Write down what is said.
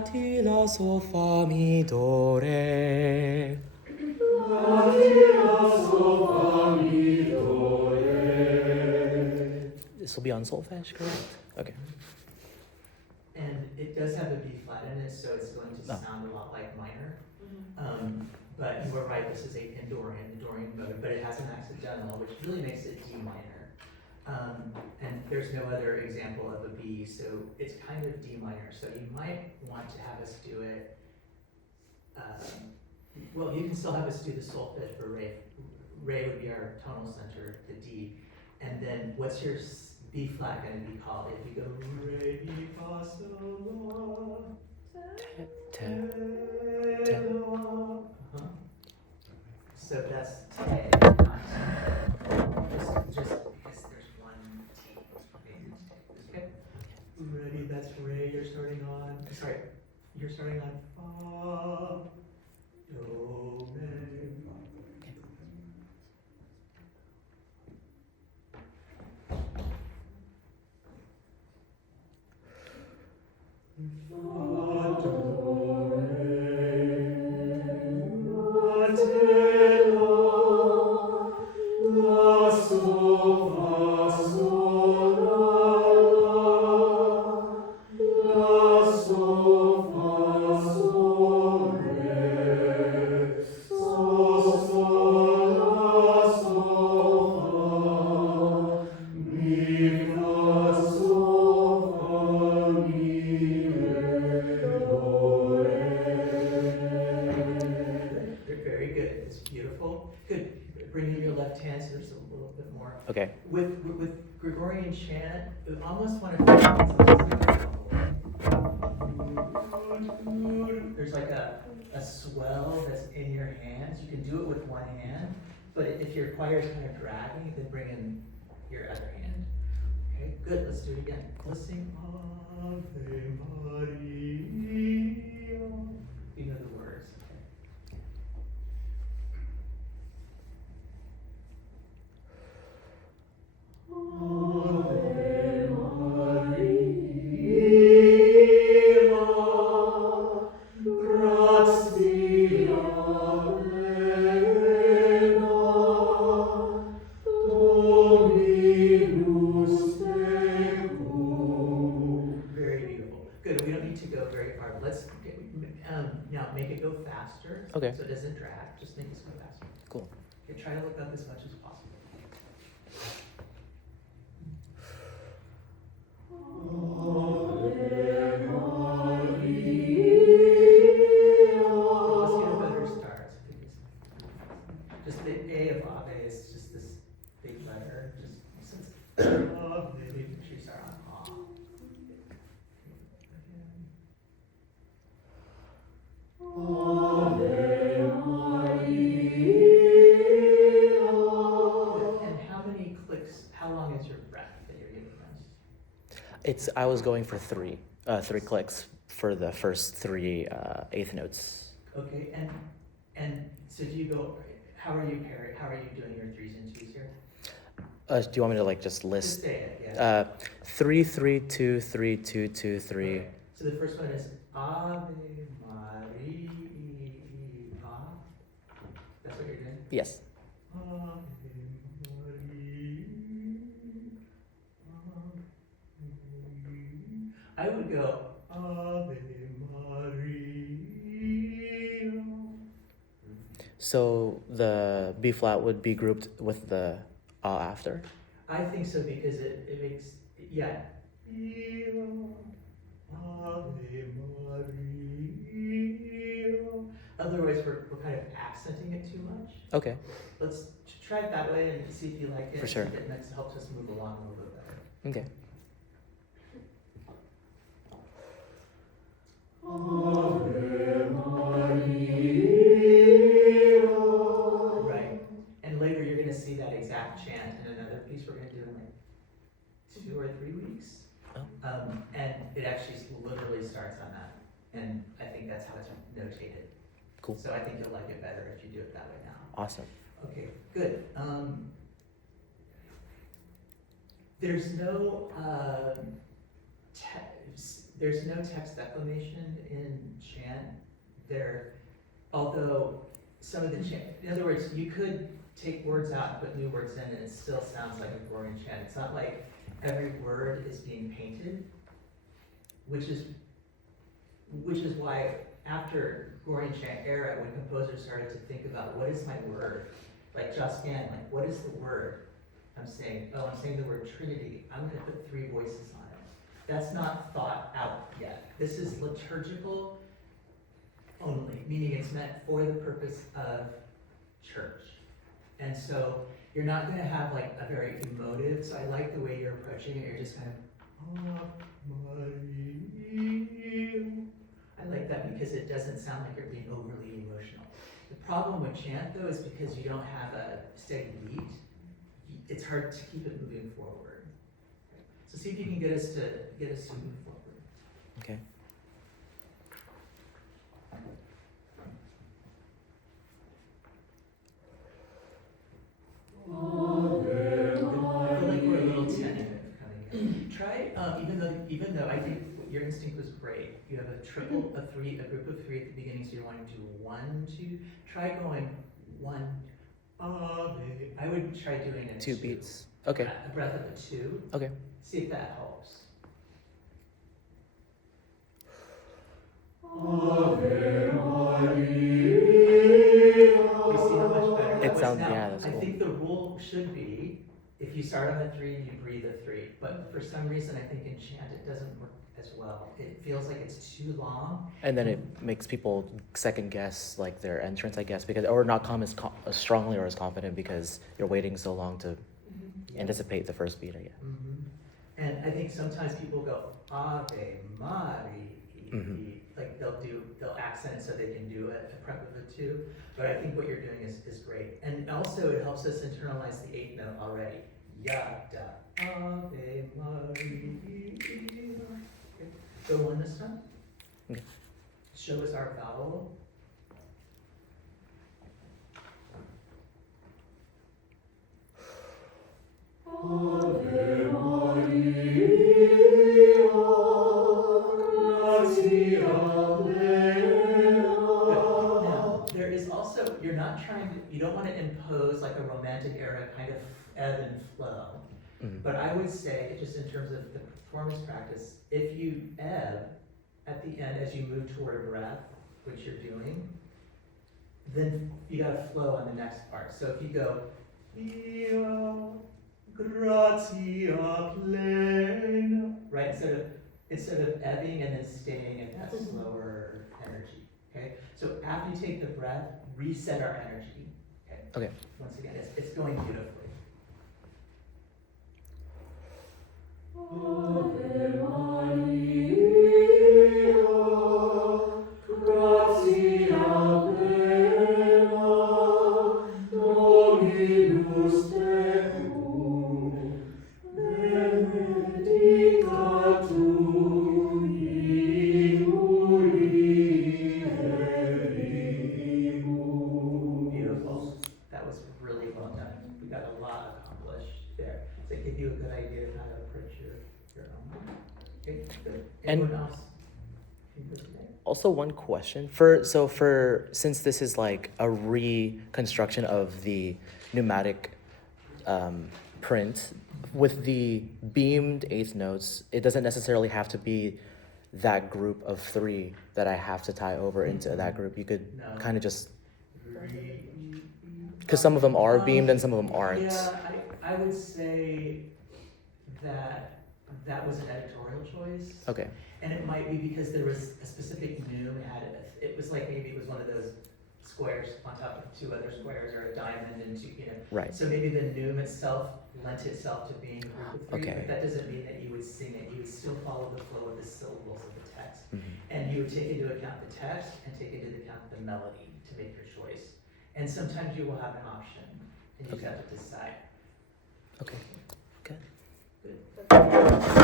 ti, la, sol, fa, mi, do, re. La, ti, la, sol, fa, mi, do, re. This will be on solfege, correct? Okay. And it does have a B flat in it, so it's going to Oh. sound a lot like minor. But you were right, this is in Dorian, the Dorian mode, but it has an accidental, which really makes it D minor. And there's no other example of a B, so it's kind of D minor. So you might want to have us do it, well, you can still have us do the solfege for Re. Re would be our tonal center, the D. And then what's your B flat going to be called? If you go Re, Mi, Fa, Sol, La, Te, La. So that's Te, not just because there's one T. Okay. Ready? That's Re. You're starting on. Sorry, you're starting on Fa, Do, Re. Fa, do, re, la, te, la, la, sol, fa, sol, la, la, sol, fa, sol, re, sol, sol, la, sol, fa, mi, fa, sol, fa, mi, re, do, re. Very good. It's beautiful. Good. Bring in your left hand so there's a little bit more. Okay. With Gregorian chant, you almost want to. There's like a swell that's in your hands. You can do it with one hand, but if your choir is kind of dragging, then bring in your other hand. Okay, good. Let's do it again. Let's sing Ave Maria. You know the words. Ave Maria, gratia plena, Dominus tecum. Very beautiful. Good. We don't need to go very far. Let's now make it go faster. Okay. So it doesn't drag. Just make it go faster. Cool. Okay, try to look up as much as possible. Ave Maria. Let's get a better start. Just the A of Ave is just this big letter. Just since Ave, make sure you start on A. Ave Maria. And how many clicks? How long is your breath that you're giving us? I was going for three clicks for the first three eighth notes. Okay, and so do you go? How are you doing your threes and twos here? Do you want me to like just list? Just say it, yeah. 3 3 2 3 2 2 3. Okay. So the first one is Ave Maria. That's what you're doing? Yes. Ave Maria. I would go Ave Maria. So the B flat would be grouped with the after? I think so because it makes, yeah. Ave Maria. Otherwise, we're kind of accenting it too much. Okay. Let's try it that way and see if you like it. For sure. It next helps us move along a little bit better. Okay. Ave Maria. Right. And later you're going to see that exact chant in another piece we're going to do in like 2 or 3 weeks. Oh. And it actually literally starts on that. And I think that's how it's notated. Cool. So I think you'll like it better if you do it that way now. Awesome. Okay, good. There's no there's no text declamation in chant. Although some of the chant, in other words, you could take words out and put new words in and it still sounds like a Gregorian chant. It's not like every word is being painted, which is why after Gregorian chant era, when composers started to think about what is my word, like Josquin, like what is the word I'm saying? Oh, I'm saying the word Trinity. I'm going to put 3 voices on it. That's not thought out yet. This is liturgical only, meaning it's meant for the purpose of church. And so you're not going to have like a very emotive, so I like the way you're approaching it. You're just kind of, I like that because it doesn't sound like you're being overly emotional. The problem with chant though is because you don't have a steady beat, it's hard to keep it moving forward. So see if you can get us to move forward. Okay. I feel like we're a little tentative coming in. Try, even though I think your instinct was great. You have a group of 3 at the beginning, so you're wanting to do 1, 2. Try going 1, Ave. I would try doing a 2 beats. Okay. A breath of a 2. Okay. See if that helps. Ave Maria. You see how much better that It was sounds, now? yeah, that's I cool. think the rule should be, if you start on a 3, you breathe a 3. But for some reason, I think in chant, it doesn't work as well. It feels like it's too long. And then it makes people second guess like their entrance, I guess, or not come as strongly or as confident because you're waiting so long to anticipate the first beat, I guess. And I think sometimes people go, Ave Maria. Like they'll accent it so they can do a prep of the 2. But I think what you're doing is great. And also it helps us internalize the 8th note already. Yada Ave Maria. Okay. Go 1 this time. Okay. Show us our vowel. Ave Maria, gratia plena. Now, there is also, you don't want to impose like a romantic era kind of ebb and flow. But I would say, just in terms of the performance practice, if you ebb at the end as you move toward a breath, which you're doing, then you got to flow on the next part. So if you go, gratia plena, right? Instead of ebbing and then staying at that slower energy. Okay. So after you take the breath, reset our energy. Okay. Once again, it's going beautifully. Ave Maria, gratia plena, Dominus tecum, benedicta tu in mulieribus. Beautiful. That was really well done. We got a lot accomplished there. Does that give you a good idea of how to approach your own? Okay, good. And- Anyone else? Can you go today? Also, one question since this is like a reconstruction of the pneumatic print with the beamed 8th notes, it doesn't necessarily have to be that group of 3 that I have to tie over into that group. You could No. kind of just, because some of them are beamed and some of them aren't. Yeah, I would say that was an editorial choice. Okay. And it might be because there was a specific noom it was like maybe it was one of those squares on top of 2 other squares or a diamond and 2, Right. So maybe the noom itself lent itself to being a group of 3, Okay. but that doesn't mean that you would sing it. You would still follow the flow of the syllables of the text. Mhm. And you would take into account the text and take into account the melody to make your choice. And sometimes you will have an option and you just Okay. have to decide. Okay. Good. Good.